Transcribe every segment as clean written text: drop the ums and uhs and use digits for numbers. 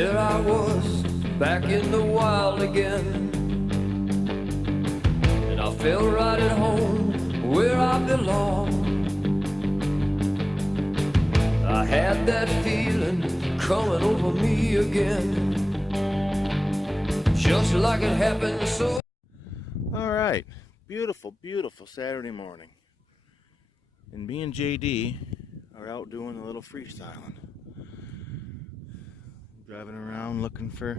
There I was, back in the wild again, and I felt right at home where I belong. I had that feeling coming over me again, just like it happened so. All right, beautiful, beautiful Saturday morning, and me and JD are out doing a little freestyling, driving around looking for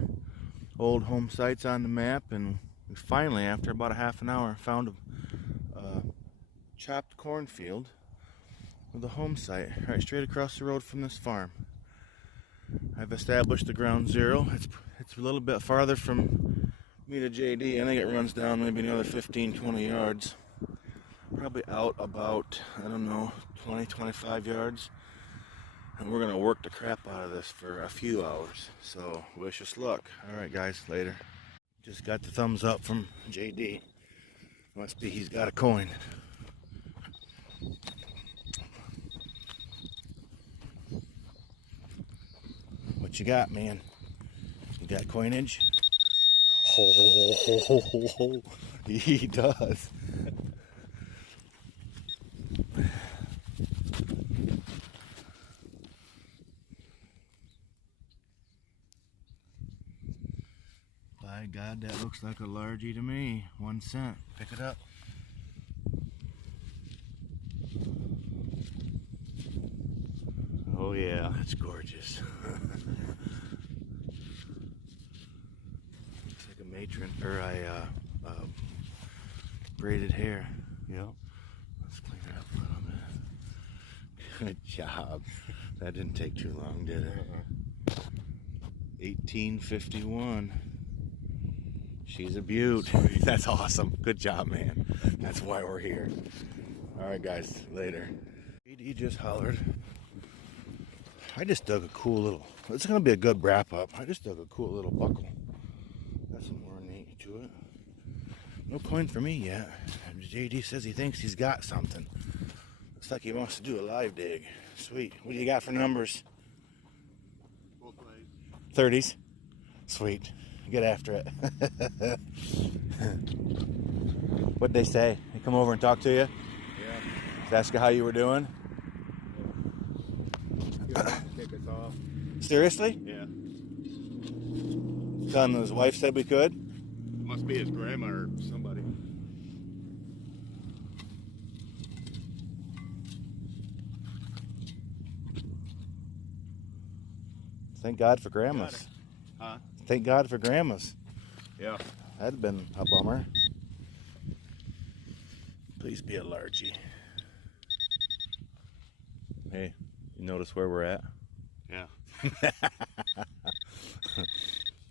old home sites on the map, and we finally, after about a half an hour, found a chopped cornfield with a home site right straight across the road from this farm. I've established the ground zero. It's a little bit farther from me to JD. I think it runs down maybe another 15-20 yards. Probably out about, I don't know, 20-25 yards. And we're gonna work the crap out of this for a few hours. So wish us luck. Alright guys, later. Just got the thumbs up from JD. Must be he's got a coin. What you got, man? You got coinage? Oh, he does. By God, that looks like a largie to me. 1 cent. Pick it up. Oh yeah, that's gorgeous. Looks like a matron, or a braided hair. Yep. Let's clean it up a little bit. Good job. That didn't take too long, did it? 1851. She's a beaut. That's awesome. Good job, man. That's why we're here. Alright guys, later. He just hollered. I just dug a cool little, it's gonna be a good wrap up. I just dug a cool little buckle. Got some more neat to it. No coin for me yet. JD says he thinks he's got something. Looks like he wants to do a live dig. Sweet. What do you got for numbers? Both ways. 30s. Sweet. Get after it. What'd they say? They come over and talk to you? Yeah. Just ask you how you were doing? Take us off. Seriously? Yeah. Tell him his wife said we could? Must be his grandma or somebody. Thank God for grandmas. Huh? Thank God for grandmas. Yeah. That'd have been a bummer. Please be a largie. Hey, you notice where we're at? Yeah.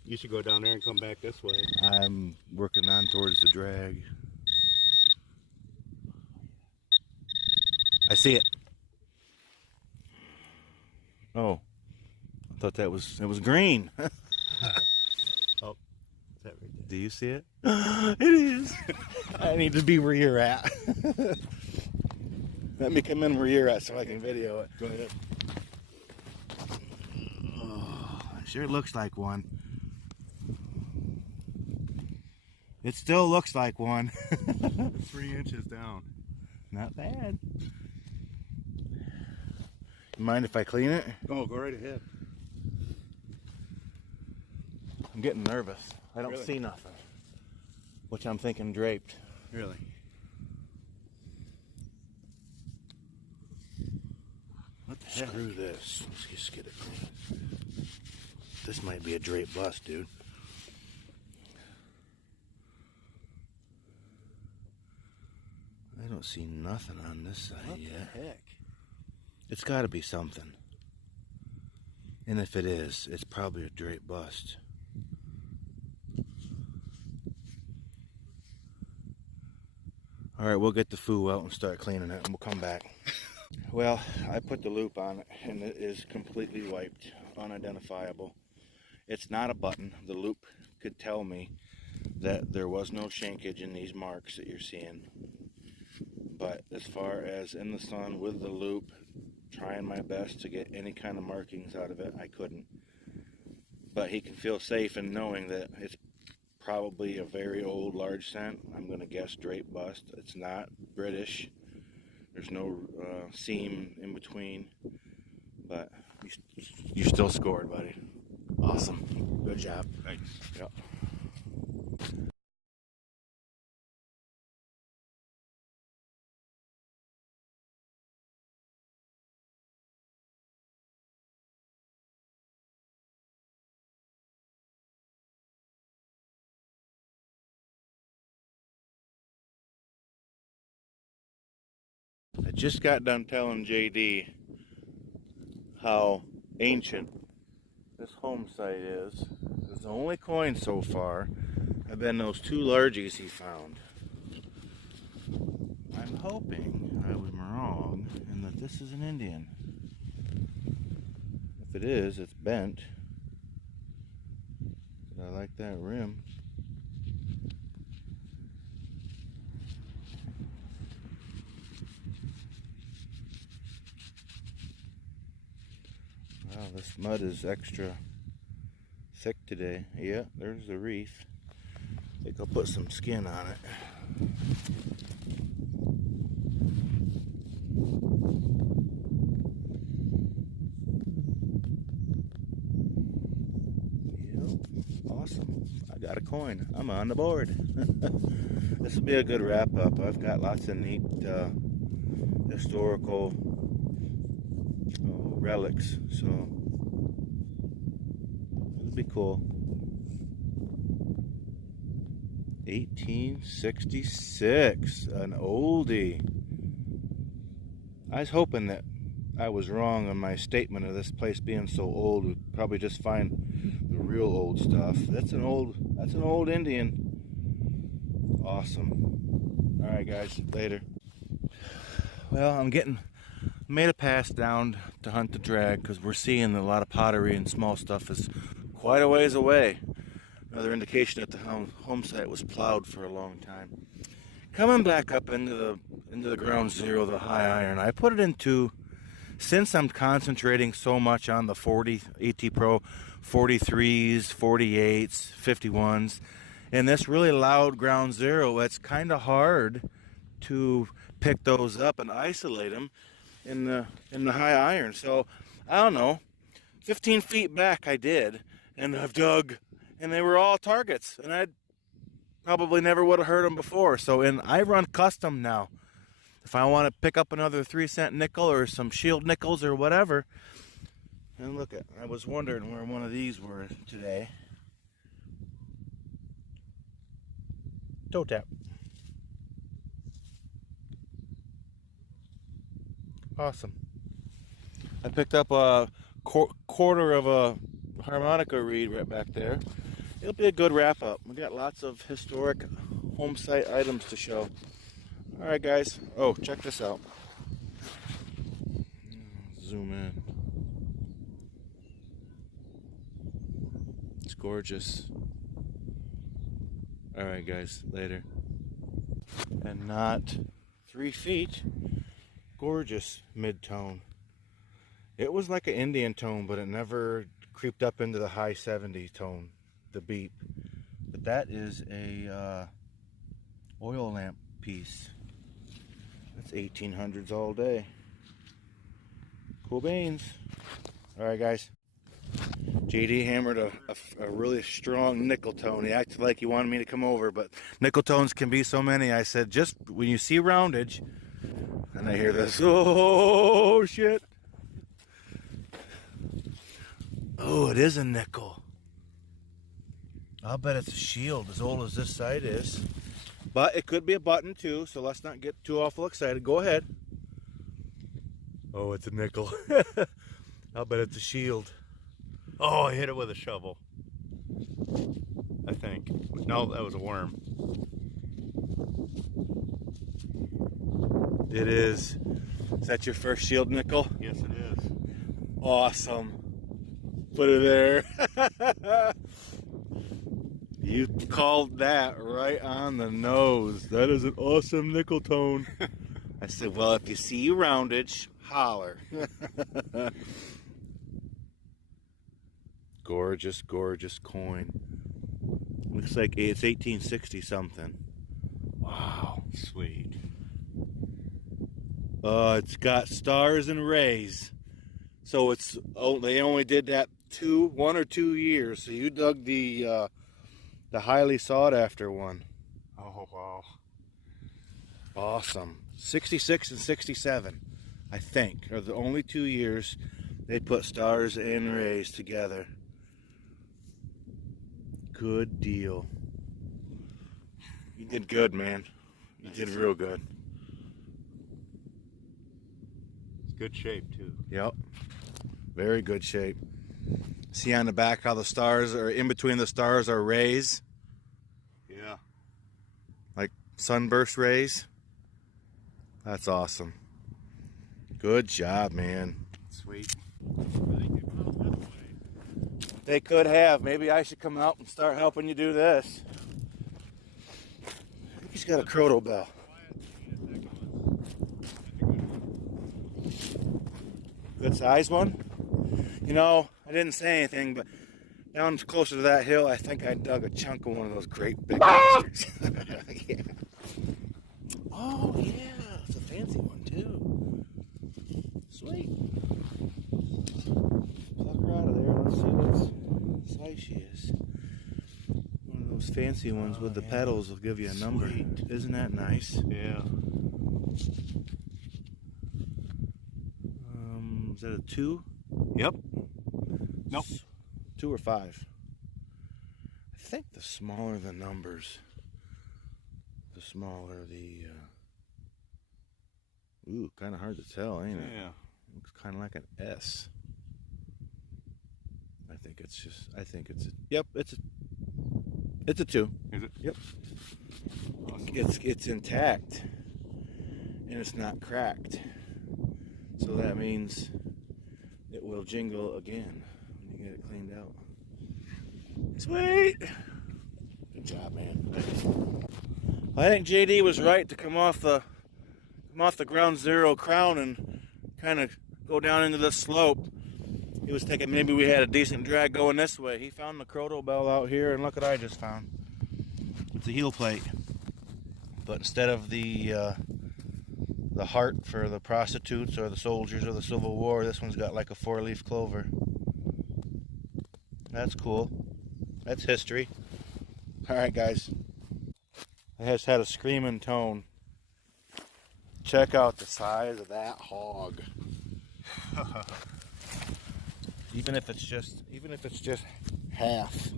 You should go down there and come back this way. I'm working on towards the drag. I see it. Oh, I thought it was green. Oh, is that right there? Do you see it? It is. I need to be where you're at. Let me come in where you're at so I can video it. Go ahead. Oh, it sure looks like one. It still looks like one. 3 inches down. Not bad. You mind if I clean it? Oh, go right ahead. I'm getting nervous. I don't Really? see nothing. Which I'm thinking draped. Really? What the heck? Screw this. Let's just get it clean. This might be a drape bust, dude. I don't see nothing on this side What yet. the heck? It's got to be something. And if it is, it's probably a drape bust. Alright, we'll get the foo out and start cleaning it, and we'll come back. Well, I put the loop on it, and it is completely wiped, unidentifiable. It's not a button. The loop could tell me that there was no shankage in these marks that you're seeing. But as far as in the sun with the loop, trying my best to get any kind of markings out of it, I couldn't. but he can feel safe in knowing that it's probably a very old large cent. I'm going to guess drape bust. It's not British. There's no seam in between, but you still scored, buddy. Awesome. Good job. Thanks. Yep. I just got done telling JD how ancient this home site is. The only coin so far have been those two largies he found. I'm hoping I was wrong and that this is an Indian. If it is, it's bent. But I like that rim. Wow, this mud is extra thick today. Yeah, there's the reef. I think I'll put some skin on it. Yep, awesome. I got a coin. I'm on the board. This will be a good wrap up. I've got lots of neat historical relics, so it'll be cool. 1866, an oldie. I was hoping that I was wrong on my statement of this place being so old. We'd probably just find the real old stuff. That's an old Indian. Awesome. All right, guys, later. Well, I'm made a pass down to hunt the drag because we're seeing a lot of pottery and small stuff is quite a ways away. Another indication that the home site was plowed for a long time. Coming back up into the ground zero, the high iron, I put it into, since I'm concentrating so much on the 40 AT Pro 43s, 48s, 51s, and this really loud ground zero, it's kind of hard to pick those up and isolate them in the high iron. So I don't know, 15 feet back I did, and I've dug, and they were all targets, and I probably never would have heard them before. So I run custom now. If I want to pick up another 3-cent nickel or some shield nickels or whatever, and look at, I was wondering where one of these were today. Toe tap. Awesome. I picked up a quarter of a harmonica reed right back there. It'll be a good wrap up. We got lots of historic home site items to show. All right, guys. Oh, check this out. Zoom in. It's gorgeous. All right, guys. Later. And not 3 feet. Gorgeous mid-tone. It was like an Indian tone, but it never creeped up into the high 70 tone, the beep. But that is a oil lamp piece. That's 1800s all day. Cool beans. All right, guys. JD hammered a really strong nickel tone. He acted like he wanted me to come over, but nickel tones can be so many. I said, just when you see roundage, and I hear this, oh shit. Oh, it is a nickel. I'll bet it's a shield as old as this side is. But it could be a button too, so let's not get too awful excited. Go ahead. Oh, it's a nickel. I'll bet it's a shield. Oh, I hit it with a shovel. I think. No, that was a worm. It is. Is that your first shield nickel? Yes, it is. Awesome. Put it there. You called that right on the nose. That is an awesome nickel tone. I said, well, if you see roundage, holler. gorgeous, gorgeous coin. Looks like it's 1860 something. Wow. Sweet. It's got stars and rays. So it's they only did that 1 or 2 years. So you dug the highly sought after one. Oh, wow. Awesome. 66 and 67, I think, are the only 2 years they put stars and rays together. Good deal. You did good, man. You did real good. It's good shape, too. Yep. Very good shape. See on the back how the stars are in between the stars are rays, Yeah. like sunburst rays. That's awesome. Good job, man. Sweet. They could have. Maybe I should come out and start helping you do this. I think he's got a croto bell. Good size one? You know, I didn't say anything, but down closer to that hill, I think I dug a chunk of one of those great big monsters. Yeah. Oh, yeah. It's a fancy one, too. Sweet. Pluck her out of there. Let's see what size she is. One of those fancy ones with the petals will give you a number. Sweet. Isn't that nice? Yeah. Is that a 2? Yep. Nope. 2 or 5? I think the smaller the numbers, the smaller the. Ooh, kind of hard to tell, ain't it? Yeah. Looks kind of like an S. I think it's yep, it's a 2. Is it? Yep. Awesome. It's intact and it's not cracked. So that means it will jingle again when you get it cleaned out. Sweet. Good job, man. I think JD was right to come off the ground zero crown and kind of go down into this slope. He was thinking maybe we had a decent drag going this way. He found the croto bell out here, and look what I just found. It's a heel plate, but instead of the heart for the prostitutes or the soldiers of the Civil War, this one's got like a 4-leaf clover. That's cool. That's history. All right, guys. It has had a screaming tone. Check out the size of that hog. Even if it's just half.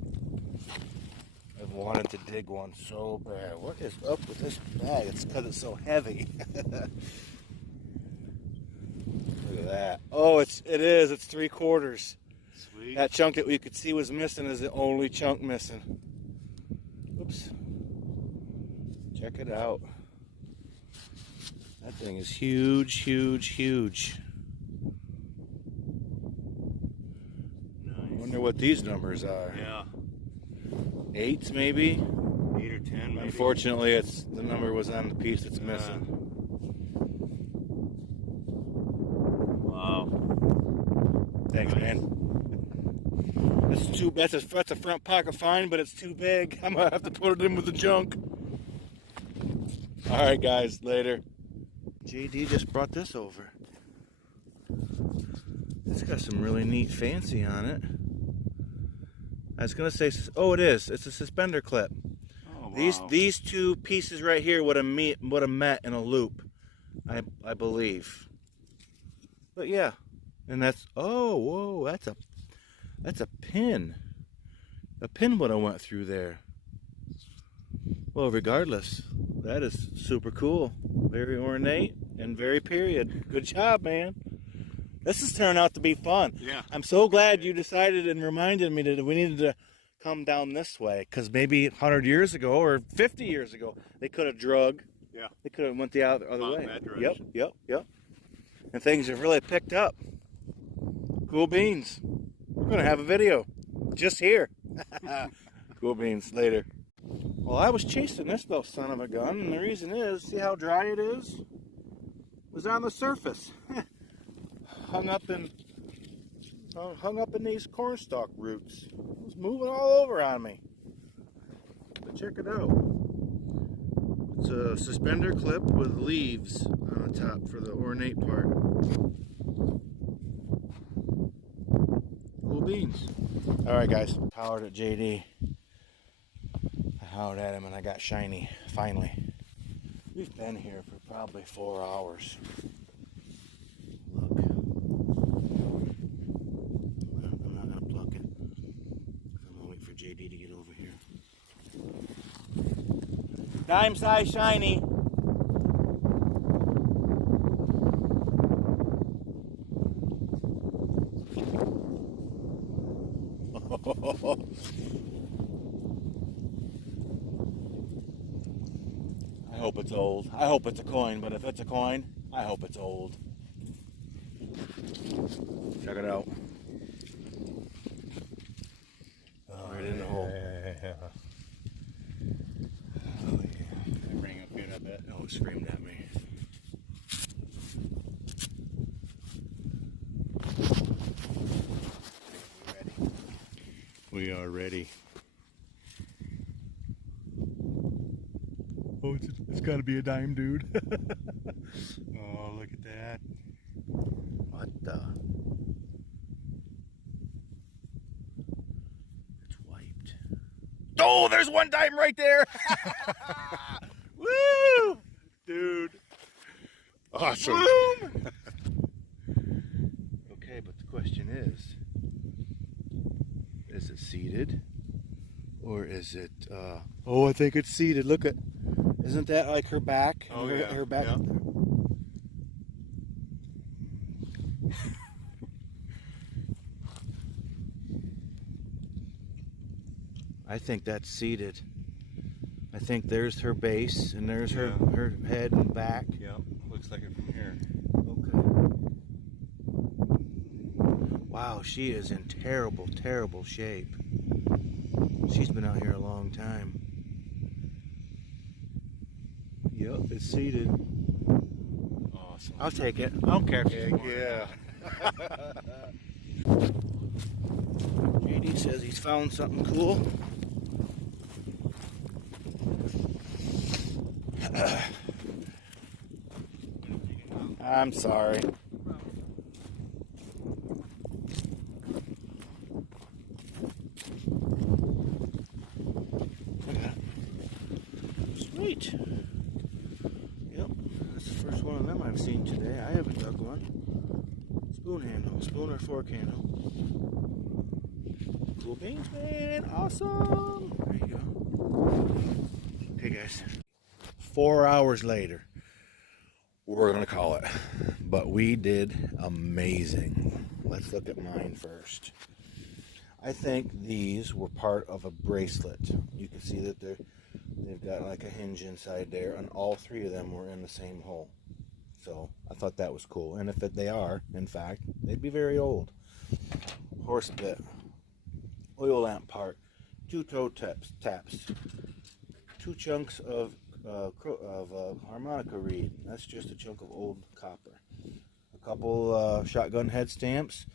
I've wanted to dig one so bad. What is up with this bag? It's because it's so heavy. Look at that. Oh, it is. It's 3/4. Sweet. That chunk that we could see was missing is the only chunk missing. Oops. Check it out. That thing is huge, huge, huge. Nice. I wonder what these numbers are. Yeah. 8s maybe? 8 or 10 maybe. Unfortunately, the number was on the piece that's missing. Wow. Thanks, man. That's a front pocket fine, but it's too big. I'm gonna have to put it in with the junk. All right, guys. Later. JD just brought this over. It's got some really neat fancy on it. I was gonna say, oh, it is. It's a suspender clip. Oh, wow. These two pieces right here would have met in a loop, I believe. But yeah, and that's whoa, that's a pin. A pin would have went through there. Well, regardless, that is super cool. Very ornate and very period. Good job, man. This has turned out to be fun. Yeah. I'm so glad you decided and reminded me that we needed to come down this way, because maybe 100 years ago or 50 years ago, they could have drug. Yeah. They could have went the other Gone way. that direction. Yep. And things have really picked up. Cool beans. We're going to have a video just here. Cool beans. Later. Well, I was chasing this little son of a gun, and the reason is, see how dry it is? It was on the surface. Hung up in hung up in these cornstalk roots. It was moving all over on me. But check it out. It's a suspender clip with leaves on the top for the ornate part. Cool beans. Alright guys, hollered at JD. I hollered at him and I got shiny, finally. We've been here for probably 4 hours. Look. I'm not gonna pluck it. I'm gonna wait for JD to get over here. Dime size shiny. I hope it's old. I hope it's a coin, but if it's a coin, I hope it's old. Check it out. Right in the hole. Yeah. Oh, yeah. Can I bring up here a bit? Oh, it screamed at me. We are ready. Oh, it's got to be a dime, dude. Oh, look at that. What the? It's wiped. Oh, there's one dime right there. Woo! Dude. Awesome. Boom! Okay, but the question is it seated? Or is it, oh, I think it's seated. Look at, isn't that like her back? Oh, her, yeah. her back. Yeah. I think that's seated. I think there's her base and there's her head and back. Yep. Looks like it from here. Okay. Wow, she is in terrible, terrible shape. She's been out here a long time. Yep, it's seated. Awesome. I'll take it. I don't care if she's born. Yeah. JD says he's found something cool. I'm sorry. Sweet. Yep, that's the first one of them I've seen today. I haven't dug one. Spoon handle, spoon or fork handle. Cool beans, man. Awesome. There you go. Okay, guys. 4 hours later, we're going to call it. But we did amazing. Let's look at mine first. I think these were part of a bracelet. You can see that they've got like a hinge inside there, and all three of them were in the same hole. So I thought that was cool. And if they are, in fact, they'd be very old. Horse bit, oil lamp part, 2 toe taps, 2 chunks of harmonica reed. That's just a chunk of old copper. A couple shotgun head stamps,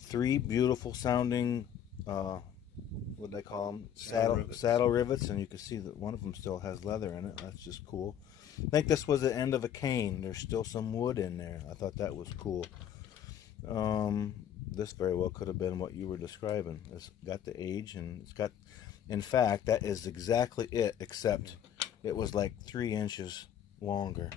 3 beautiful sounding what they call them, saddle rivets, and you can see that one of them still has leather in it. That's just cool. I think this was the end of a cane. There's still some wood in there. I thought that was cool. This very well could have been what you were describing. It's got the age, and it's got, in fact, that is exactly it, except it was like 3 inches longer.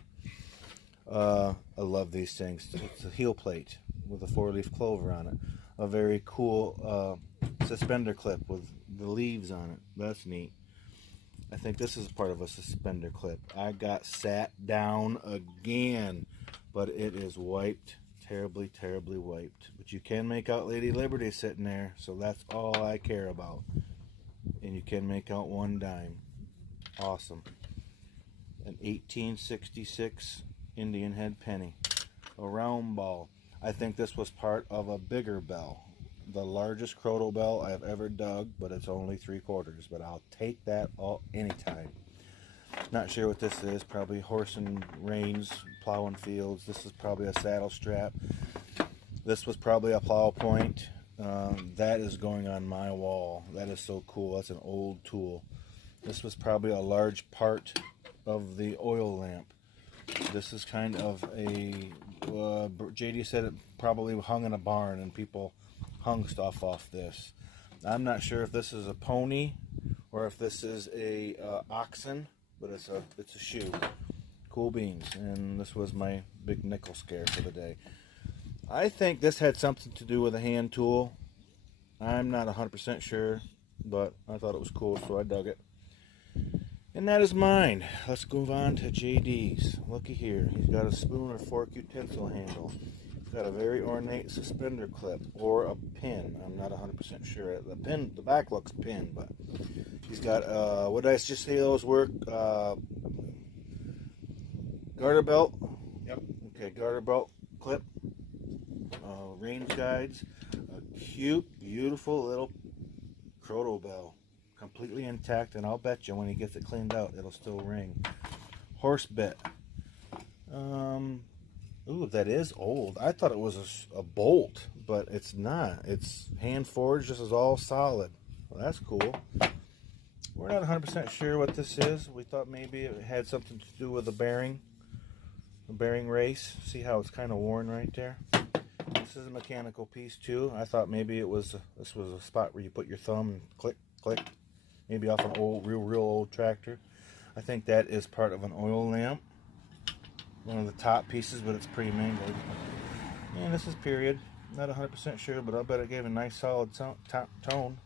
I love these things. It's a heel plate with a 4-leaf clover on it. A very cool suspender clip with the leaves on it. That's neat. I think this is part of a suspender clip. I got sat down again, but it is wiped. Terribly, terribly wiped. But you can make out Lady Liberty sitting there, so that's all I care about. And you can make out 1 dime. Awesome. An 1866 Indian head penny. A round ball. I think this was part of a bigger bell. The largest crotal bell I've ever dug, but it's only 3/4. But I'll take that all anytime. Not sure what this is. Probably horse and reins, plowing fields. This is probably a saddle strap. This was probably a plow point. That is going on my wall. That is so cool. That's an old tool. This was probably a large part of the oil lamp. This is kind of a, JD said it probably hung in a barn and people hung stuff off this. I'm not sure if this is a pony or if this is a oxen, but it's a shoe. Cool beans. And this was my big nickel scare for the day. I think this had something to do with a hand tool. I'm not 100% sure, but I thought it was cool, so I dug it. And that is mine. Let's move on to JD's. Looky here. He's got a spoon or fork utensil handle. He's got a very ornate suspender clip or a pin. I'm not 100% sure. The back looks pinned, but he's got, what did I just say those were? Garter belt. Yep. Okay, garter belt clip. Range guides. A cute, beautiful little Croto bell. Completely intact, and I'll bet you when he gets it cleaned out, it'll still ring. Horse bit. Ooh, that is old. I thought it was a bolt, but it's not. It's hand forged. This is all solid. Well, that's cool. We're not 100% sure what this is. We thought maybe it had something to do with the bearing race. See how it's kind of worn right there? This is a mechanical piece too. I thought maybe this was a spot where you put your thumb and click, click. Maybe off an old, real old tractor. I think that is part of an oil lamp. One of the top pieces, but it's pretty mangled. And this is period. Not 100% sure, but I'll bet it gave a nice solid tone.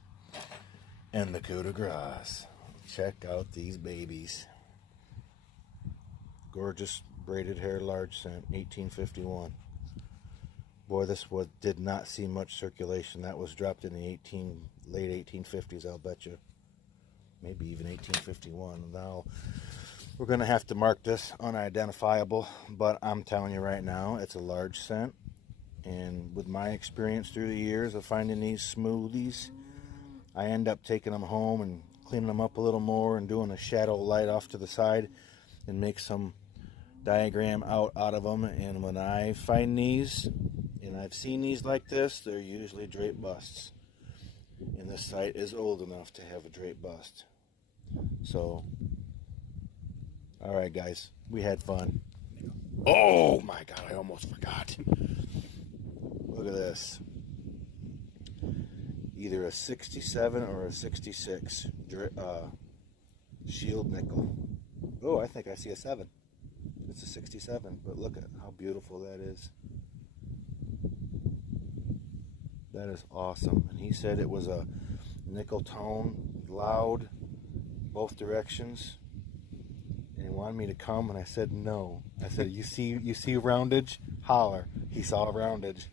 And the coup de grace. Check out these babies. Gorgeous braided hair large cent, 1851. Boy, this did not see much circulation. That was dropped in the late 1850s, I'll bet you. Maybe even 1851. Now, we're going to have to mark this unidentifiable, but I'm telling you right now, it's a large cent. And with my experience through the years of finding these smoothies, I end up taking them home and cleaning them up a little more and doing a shadow light off to the side and make some diagram out of them. And when I find these, and I've seen these like this, they're usually drape busts. And this site is old enough to have a drape bust. So, alright guys, we had fun. Oh my god, I almost forgot. Look at this. Either a 67 or a 66 shield nickel. Oh, I think I see a 7. It's a 67, but look at how beautiful that is. That is awesome. And he said it was a nickel tone, loud, both directions. And he wanted me to come, and I said no. I said, you see roundage? Holler. He saw roundage.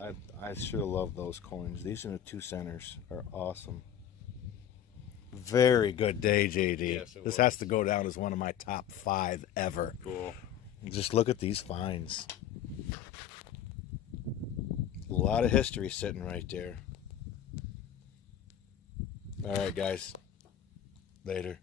I sure love those coins. These in the 2 centers are awesome. Very good day, JD. Yes, this has to go down as one of my top 5 ever. Cool. Just look at these finds. A lot of history sitting right there. All right, guys. Later.